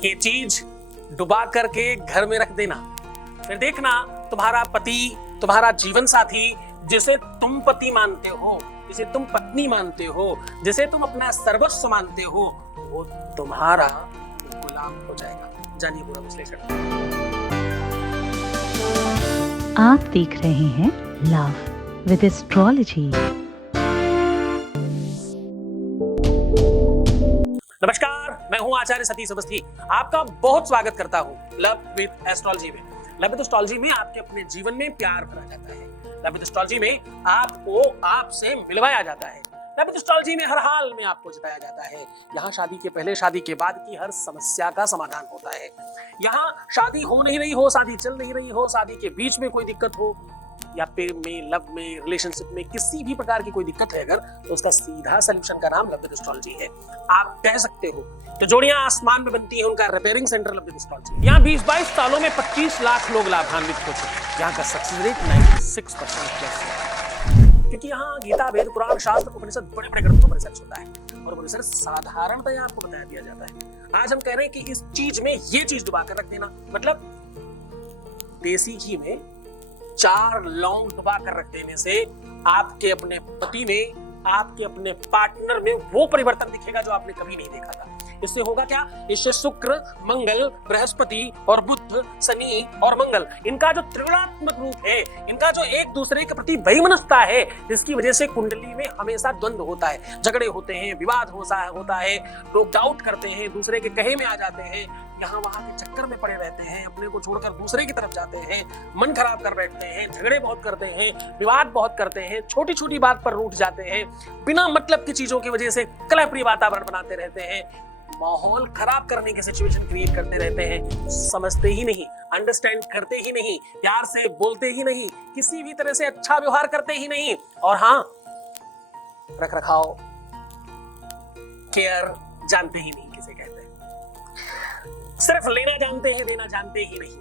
ये चीज डुबा करके घर में रख देना, फिर देखना तुम्हारा पति, तुम्हारा जीवन साथी, जिसे तुम पति मानते हो, जिसे तुम पत्नी मानते हो, जिसे तुम अपना सर्वस्व मानते हो, वो तुम्हारा गुलाम हो जाएगा। जानिए पूरा विश्लेषण। आप देख रहे हैं लव विद एस्ट्रोलॉजी। नमस्कार, मैं हूं आचार्य सतीश अवस्थी। आपका बहुत स्वागत करता हूं लव विद एस्ट्रोलॉजी में। लव विद एस्ट्रोलॉजी में आपके अपने जीवन में प्यार भरा जाता है। लव विद एस्ट्रोलॉजी में आपको आपसे मिलवाया जाता है। लव विद एस्ट्रोलॉजी में हर हाल में आपको जिताया जाता है। यहाँ शादी के पहले, शादी के बाद की हर समस्या का समाधान होता है। यहाँ शादी हो नहीं रही हो, शादी चल नहीं रही हो, शादी के बीच में कोई दिक्कत हो, या प्रेम में, लव में, रिलेशनशिप में किसी भी प्रकार की कोई दिक्कत है अगर, तो उसका सीधा सलूशन का नाम लव विद एस्ट्रोलॉजी है। आप कह सकते हो तो जोड़ियां आसमान में बनती है, उनका repairing centre love with astrology. यहाँ 20-22 सालों में 25 लाख लोग लाभान्वित हो चुके। यहाँ का सक्सेस रेट 96% प्लस है, क्योंकि यहाँ गीता, वेद, पुराण, शास्त्र, उपनिषद, बड़े बड़े ग्रंथों पर रिसर्च होता है और वो रिसर्च साधारणतः आपको बताया दिया जाता है। आज हम कह रहे हैं कि इस चीज में ये चीज डुबा कर रख देना, मतलब देसी घी में 4 लौंग डुबा कर रख देने से आपके अपने पति में, आपके अपने पार्टनर में वो परिवर्तन दिखेगा जो आपने कभी नहीं देखा था। इससे होगा क्या? इससे शुक्र, मंगल, बृहस्पति और बुध, शनि और मंगल, इनका जो त्रिगुणात्मक रूप है, इनका जो एक दूसरे के प्रति वैमनस्यता है, जिसकी वजह से कुंडली में हमेशा द्वंद्व होता है, झगड़े होते हैं, विवाद होता है, लोग डाउट करते हैं, दूसरे के कहे में आ जाते हैं, यहाँ वहां के चक्कर में पड़े रहते हैं, अपने को छोड़कर दूसरे की तरफ जाते हैं, मन खराब कर बैठते हैं, झगड़े बहुत करते हैं, विवाद बहुत करते हैं, छोटी छोटी बात पर रूठ जाते हैं, बिना मतलब की चीजों की वजह से कलहप्रिय वातावरण बनाते रहते हैं, माहौल खराब करने की सिचुएशन क्रिएट करते रहते हैं, समझते ही नहीं, अंडरस्टैंड करते ही नहीं, प्यार से बोलते ही नहीं, किसी भी तरह से अच्छा व्यवहार करते ही नहीं, और हाँ, रख रखाव, केयर जानते ही नहीं किसे कहते हैं। सिर्फ लेना जानते हैं, देना जानते ही नहीं।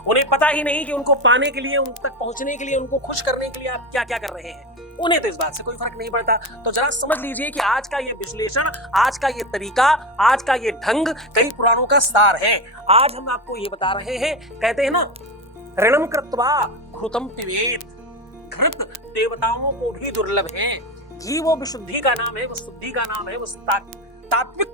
उन्हें पता ही नहीं कि उनको पाने के लिए, उन तक पहुंचने के लिए, उनको खुश करने के लिए आप क्या क्या कर रहे हैं। उन्हें तो इस बात से कोई फर्क नहीं पड़ता। तो जरा समझ लीजिए कि आज का ये विश्लेषण, आज का ये तरीका, आज का ये ढंग कई पुराणों का सार है। आज हम आपको ये बता रहे हैं, कहते हैं ना, ऋणम कृत्वा घृतम पिबेत। घृत देवताओं को भी दुर्लभ है। घी वो विशुद्धि का नाम है, वो शुद्धि का नाम है, वो तात्विक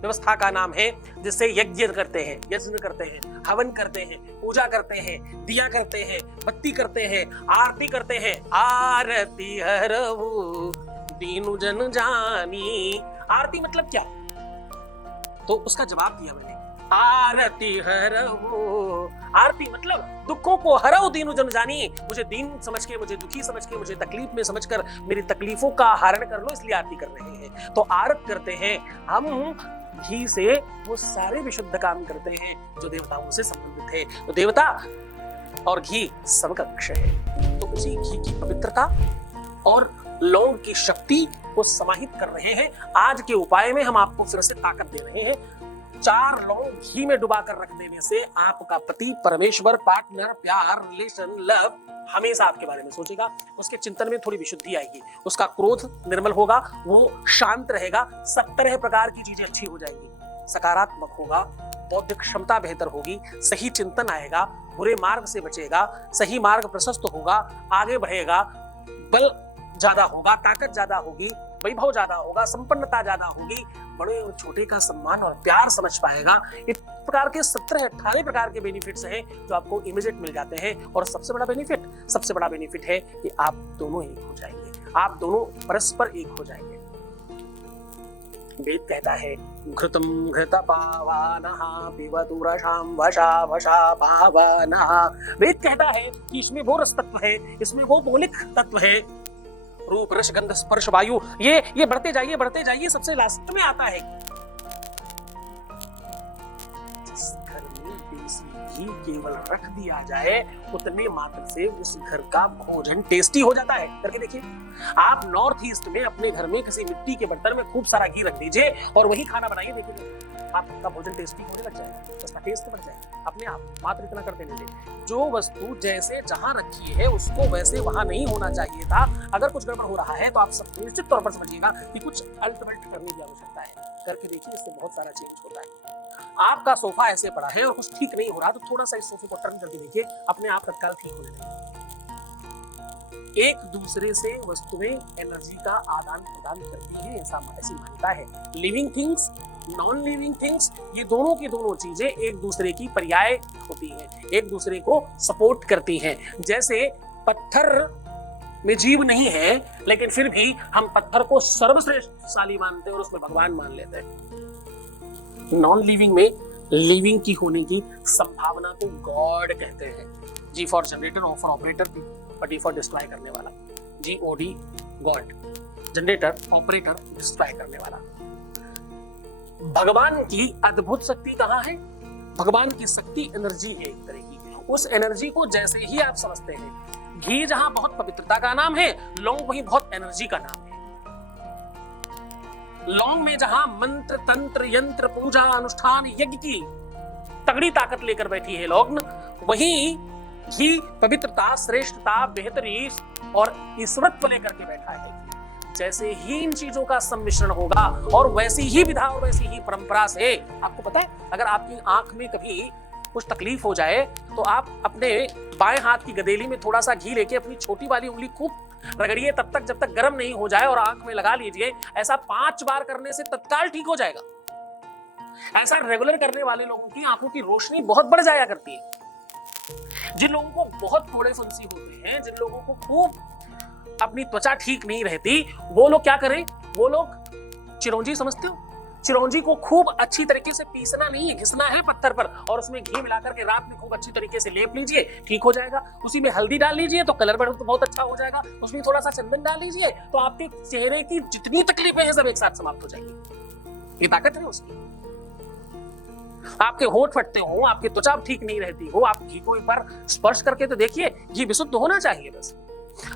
व्यवस्था का नाम है, जिससे यज्ञ करते हैं, यज्ञ करते हैं, हवन करते हैं, पूजा करते हैं, दिया करते हैं, बत्ती करते हैं, आरती करते हैं। आरती हरऊ दीनु जन जानी। आरती मतलब क्या? तो उसका जवाब दिया मैंने, आरती हरऊ। आरती मतलब दुखों को हरऊ दीनु जन जानी। मुझे दीन समझ के, मुझे दुखी समझ के, मुझे तकलीफ में समझकर मेरी तकलीफों का हरण कर लो, इसलिए आरती कर रहे हैं। तो आरत करते हैं हम घी से, वो सारे विशुद्ध काम करते हैं जो देवताओं से संबंधित है। तो देवता और घी समकक्ष है। तो उसी घी की पवित्रता और लौंग की शक्ति को समाहित कर रहे हैं। आज के उपाय में हम आपको फिर से ताकत दे रहे हैं। 4 लौंग घी में डुबा कर रख देने से आपका पति, परमेश्वर, पार्टनर, प्यार, रिलेशन, लव हमेशा आपके बारे में सोचेगा। उसके चिंतन में थोड़ी विशुद्धि आएगी, उसका क्रोध निर्मल होगा, वो शांत रहेगा, 70 प्रकार की चीजें अच्छी हो जाएंगी, सकारात्मक होगा, बौद्धिक क्षमता बेहतर होगी, सही चिंतन आएगा, बुरे मार्ग से बचेगा, सही मार्ग प्रशस्त होगा, आगे बढ़ेगा, बल ज्यादा होगा, ताकत ज्यादा होगी, वैभव ज्यादा होगा, संपन्नता ज्यादा होगी, बड़े और छोटे का सम्मान और प्यार समझ पाएगा। इस प्रकार के 17-18 प्रकार के बेनिफिट्स हैं जो आपको इमीडिएट मिल जाते हैं। और सबसे बड़ा बेनिफिट है कि आप दोनों एक हो जाएंगे, आप दोनों परस्पर एक हो जाएंगे। वेद कहता है, घृतम घृत पावानः पिबतु रसाम वशा वशा पावानः। वेद कहता है कि इसमें वो रस तत्व है, इसमें वो मौलिक तत्व है, रूप, रस, गंध, स्पर्श, वायु, ये बढ़ते जाइए, सबसे लास्ट में आता है। जिस घर में देसी घी केवल रख दिया जाए, उतने मात्र से उस घर का भोजन टेस्टी हो जाता है। करके देखिए, आप नॉर्थ ईस्ट में अपने घर में किसी मिट्टी के बर्तन में खूब सारा घी रख दीजिए और वही खाना बनाइए, देखिए आपका भोजन टेस्टी होने लग जाएगा, उसका टेस्ट बढ़ जाएगा अपने आप। मात्र इतना कर देने दे। जो वस्तु जैसे जहां रखी है उसको वैसे वहां नहीं होना चाहिए था। अगर कुछ गड़बड़ हो रहा है तो आप सब निश्चित तौर पर समझिएगा कि कुछ अल्टरमेट करने की आवश्यकता है। करके देखिए, इससे बहुत सारा चेंज होता है। आपका सोफा ऐसे पड़ा है और कुछ ठीक नहीं हो रहा, तो थोड़ा सा इस सोफे को टर्न करके देखिए, अपने आप तत्काल ठीक होने लगेगा। एक दूसरे से वस्तुएं एनर्जी का आदान प्रदान करती हैं, ऐसी मान्यता है। Living things, non living things, ये दोनों की दोनों चीजें एक दूसरे की पर्याय होती हैं, एक दूसरे को सपोर्ट करती हैं। जैसे पत्थर में जीव नहीं है, लेकिन फिर भी हम पत्थर को सर्वश्रेष्ठशाली मानते हैं और उसमें भगवान मान लेते हैं। नॉन लिविंग में लिविंग की होने की संभावना को गॉड कहते हैं। G for generator, O for operator, D for destroy करने वाला। GOD, God. Generator, operator, destroy करने वाला। भगवान की अद्भुत शक्ति कहाँ है? भगवान की शक्ति एनर्जी है एक तरह की। उस एनर्जी को जैसे ही आप समझते हैं, घी जहां बहुत पवित्रता का नाम है, लौंग वही बहुत एनर्जी का नाम है। लौंग में जहां मंत्र, तंत्र, यंत्र, पूजा, अनुष्ठान, यज्ञ की तगड़ी ताकत लेकर बैठी है लौंग, वही घी पवित्रता, श्रेष्ठता, बेहतरी और ईश्वरत्व लेकर के बैठा है। जैसे ही इन चीजों का सम्मिश्रण होगा और वैसी ही विधा और वैसी ही परंपरा से, आपको पता है, अगर आपकी आंख में कभी कुछ तकलीफ हो जाए तो आप अपने बाएं हाथ की गदेली में थोड़ा सा घी लेके अपनी छोटी वाली उंगली खूब रगड़िए, तब तक जब तक गर्म नहीं हो जाए, और आंख में लगा लीजिए। ऐसा 5 बार करने से तत्काल ठीक हो जाएगा। ऐसा रेगुलर करने वाले लोगों की आंखों की रोशनी बहुत बढ़ जाया करती है। जिन लोगों को बहुत थोड़े फुंसी होते हैं, जिन लोगों को खूब अपनी त्वचा ठीक नहीं रहती, वो लोग क्या करें? वो लोग चिरौंजी, समझते हो? चिरौंजी को खूब अच्छी तरीके से पीसना नहीं है, घिसना है पत्थर पर, और उसमें घी मिलाकर के रात में खूब अच्छी तरीके से लेप लीजिए, ठीक हो जाएगा। उसी में हल्दी डाल लीजिए तो कलर बहुत अच्छा हो जाएगा। उसमें थोड़ा सा चंदन डाल लीजिए तो आपके चेहरे की जितनी तकलीफें हैं सब एक साथ समाप्त हो जाएंगी। ये ताकत है उसकी। आपके होंठ फटते हो, आपकी त्वचा ठीक नहीं रहती हो, आप घी को एक बार स्पर्श करके तो देखिए, घी विशुद्ध होना चाहिए बस।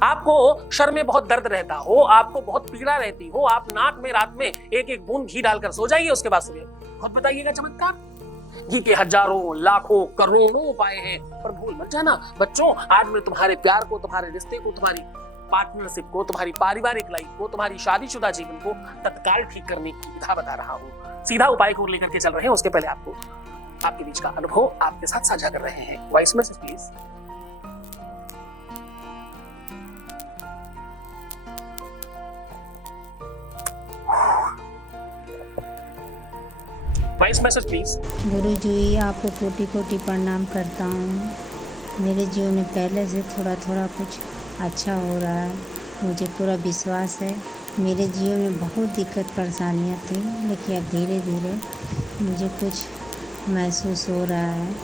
आपको सर में बहुत दर्द रहता हो, आपको बहुत पीड़ा रहती हो, आप नाक में रात में एक एक बूंद घी डालकर सो जाइए, उसके बाद सुबह खुद बताइएगा चमत्कार। घी के हजारों, लाखों, करोड़ों उपाय हैं, पर भूल मत जाना बच्चों, आज मैं तुम्हारे प्यार को, तुम्हारे रिश्ते को, तुम्हारी पार्टनरशिप को, तुम्हारी पारिवारिक लाइफ को, तुम्हारी शादीशुदा जीवन को तत्काल ठीक करने की विधा बता रहा हूँ। सीधा उपाय को लेकर के चल रहे हैं, उसके पहले आपको आपके बीच का अनुभव आपके साथ साझा कर रहे हैं। Voice message please. Voice message please. गुरु जी, आपको कोटि कोटि प्रणाम करता हूँ। मेरे जीवन में पहले से थोड़ा थोड़ा कुछ अच्छा हो रहा है, मुझे पूरा विश्वास है। मेरे जीवन में बहुत दिक्कत परेशानियाँ थी, लेकिन अब धीरे धीरे मुझे कुछ महसूस हो रहा है।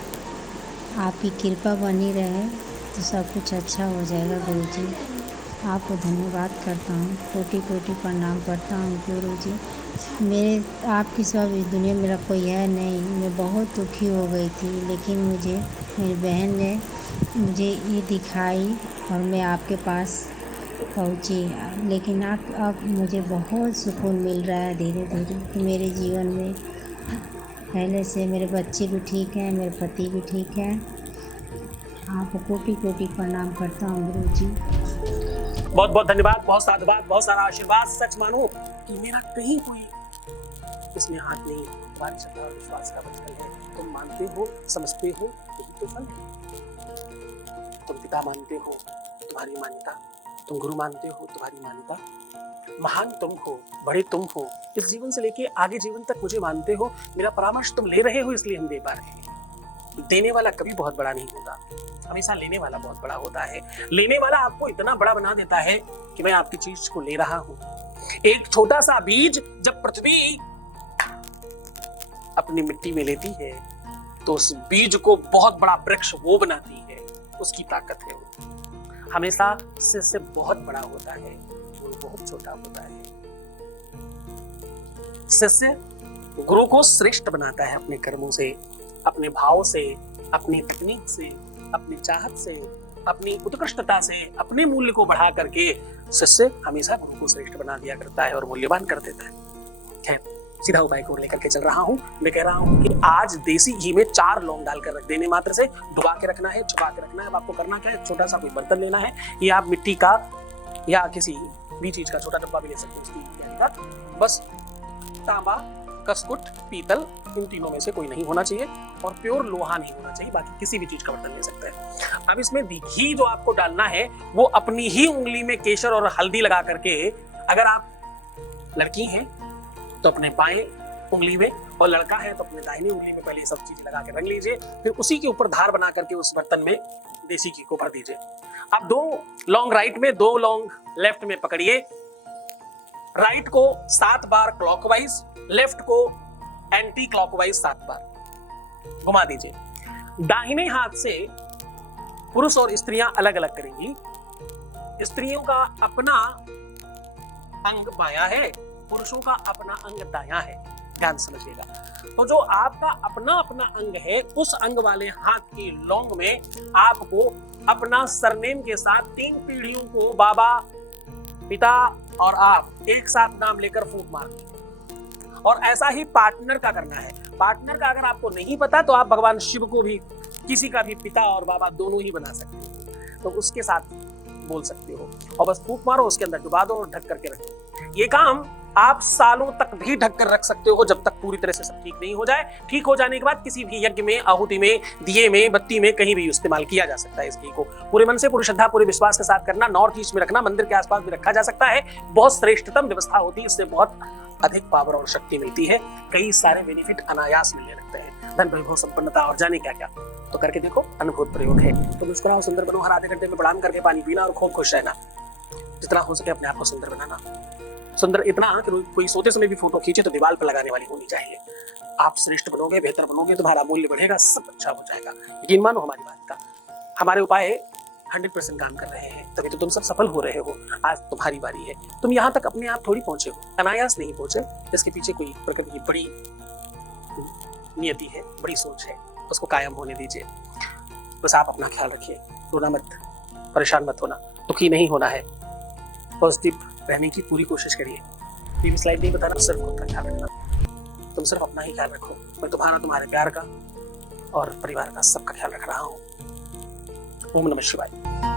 आपकी कृपा बनी रहे तो सब कुछ अच्छा हो जाएगा। गुरु जी, आपको धन्यवाद करता हूँ, कोटि कोटि प्रणाम करता हूँ। गुरु जी, मेरे आपकी सब इस दुनिया में मेरा कोई है नहीं। मैं बहुत दुखी हो गई थी, लेकिन मुझे मेरी बहन ने मुझे ये दिखाई और मैं आपके पास पहुँची। लेकिन अब मुझे बहुत सुकून मिल रहा है धीरे धीरे कि मेरे जीवन में पहले से मेरे बच्चे भी ठीक हैं, मेरे पति भी ठीक हैं। आपको कोटि कोटि प्रणाम करता हूँ गुरु जी। बहुत बहुत धन्यवाद, बहुत साधुवाद, बहुत सारा आशीर्वाद। सच मानो कि मेरा कहीं कोई इसमें हाथ नहीं, तुम्हारी श्रद्धा और विश्वास का बचपन है। तुम मानते हो, समझते हो, यही तो फल है। तुम पिता मानते हो, तुम्हारी मान्यता, तुम गुरु मानते हो, तुम्हारी मान्यता, महान तुम हो, बड़े तुम हो, इस जीवन से लेके आगे जीवन तक मुझे मानते हो। मेरा परामर्श तुम ले रहे हो, इसलिए हम दे पा रहे हैं। देने वाला कभी बहुत बड़ा नहीं होता, हमेशा लेने वाला बहुत बड़ा होता है। लेने वाला आपको इतना बड़ा बना देता है कि मैं आपकी चीज को ले रहा हूं। एक छोटा सा बीज जब पृथ्वी अपनी मिट्टी में लेती है तो उस बीज को बहुत बड़ा वृक्ष वो बनाती है, उसकी ताकत है वो। हमेशा से बहुत बड़ा होता है, वो बहुत छोटा होता है। शिष्य गुरु को श्रेष्ठ बनाता है अपने कर्मों से, अपने भाव से, अपनी तकनीक से, अपनी चाहत से, अपनी उत्कृष्टता से, अपने मूल्य को बढ़ा करके शिष्य हमेशा गुरु को श्रेष्ठ बना दिया करता है और मूल्यवान कर देता है। खैर, सीधा उपाय को लेकर के चल रहा हूं। मैं कह रहा हूं कि आज देसी घी में 4 लौंग डालकर रख देने मात्र से डुबा के रखना है, छुपा के रखना है। अब आपको करना क्या है, छोटा सा कोई बर्तन लेना है, या आप मिट्टी का या किसी भी चीज का छोटा डब्बा भी ले सकते हैं, बस तांबा कसकुट, पीतल, इन तीनों में से कोई नहीं होना चाहिए और प्योर लोहा नहीं होना चाहिए, बाकी किसी भी चीज का बर्तन ले सकते हैं। अब इसमें घी जो आपको डालना है वो अपनी ही उंगली में केसर और हल्दी लगा करके, अगर आप लड़की हैं तो अपने बाएं उंगली में और लड़का है तो अपने दाहिनी उंगली में पहले ये सब चीजें लगा के रंग लीजिए, फिर उसी के ऊपर धार बना करके उस बर्तन में देसी घी को भर दीजिए। अब 2 लौंग राइट में, 2 लौंग लेफ्ट में पकड़िए। राइट को 7 बार क्लॉकवाइज, लेफ्ट को एंटी क्लॉकवाइज 7 बार घुमा दीजिए। दाहिने हाथ से पुरुष और स्त्रियां अलग अलग करेंगी। स्त्रियों का अपना अंग बायां है, पुरुषों का अपना अंग दायां है, ध्यान समझिएगा। तो जो आपका अपना अपना अंग है, उस अंग वाले हाथ की लौंग में आपको अपना सरनेम के साथ 3 पीढ़ियों को, बाबा, पिता और आप, एक साथ नाम लेकर फूंक मारनी। और ऐसा ही पार्टनर का करना है। पार्टनर का अगर आपको नहीं पता तो आप भगवान शिव को भी, किसी का भी पिता और बाबा दोनों ही बना सकते हो, तो उसके साथ बोल सकते हो और बस फूंक मारो, उसके अंदर डुबा दो और ढक करके रखो। ये काम आप सालों तक भी ढक कर रख सकते हो, जब तक पूरी तरह से सब ठीक नहीं हो जाए। ठीक हो जाने के बाद किसी भी यज्ञ में, आहुति में, दिए में, बत्ती में, कहीं भी इस्तेमाल किया जा सकता है। इस घी को पूरे मन से, पूरी श्रद्धा, पूरे विश्वास के साथ करना। नॉर्थ ईस्ट में रखना, मंदिर के आसपास भी रखा जा सकता है। बहुत श्रेष्ठतम व्यवस्था होती है, इससे बहुत अधिक पावर और शक्ति मिलती है। कई सारे बेनिफिट अनायास मिलने लगते हैं, धन, वैभव, संपन्नता और जाने क्या क्या। तो करके देखो, अनुभूत प्रयोग है। तो मुस्कुराओ, सुंदर बनो, हर आधे घंटे में प्रणाम करके पानी पीना और खूब खुश रहना। जितना हो सके अपने आप को सुंदर बनाना। सुंदर इतना कि कोई सोते समय भी फोटो खींचे तो दीवार पर लगाने वाली होनी चाहिए। आप श्रेष्ठ बनोगे, बेहतर बनोगे, तुम्हारा मूल्य बढ़ेगा, सब अच्छा हो जाएगा। यकीन मानो हमारी बात का। हमारे उपाय 100% काम कर रहे हैं, तभी तो तुम सब सफल हो रहे हो। आज तुम्हारी बारी है। तुम यहाँ तक अपने आप थोड़ी पहुंचे हो, अनायास नहीं पहुंचे। इसके पीछे कोई प्रकृति की बड़ी नियति है, बड़ी सोच है, उसको कायम होने दीजिए। बस आप अपना ख्याल रखिए, रोना मत, परेशान मत होना, दुखी नहीं होना है, पॉजिटिव रहने की पूरी कोशिश करिए। ये स्लाइड नहीं बताना, सिर्फ खुद का ख्याल रखना। तुम सिर्फ अपना ही ख्याल रखो। मैं तुम्हारा, तुम्हारे प्यार का और परिवार का सबका ख्याल रख रहा हूँ। ओम नमः शिवाय।